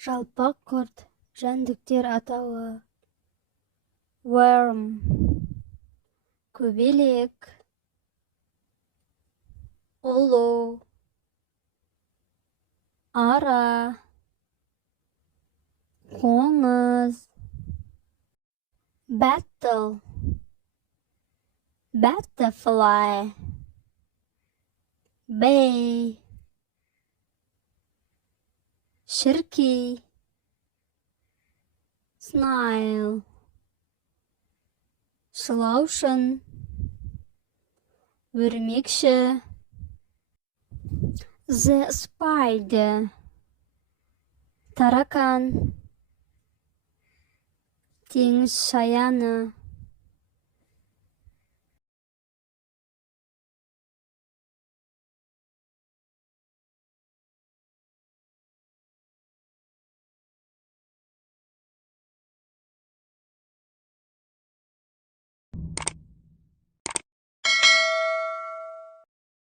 Жалпақ құрт, жәндіктер атауы. Worm, көбелек. Ұлу, ара. Қоңыз. Battle, butterfly. Bay, шіркей. Snail, шылаушын. Өрмекші. The spider, таракан. Теңіз шаяны.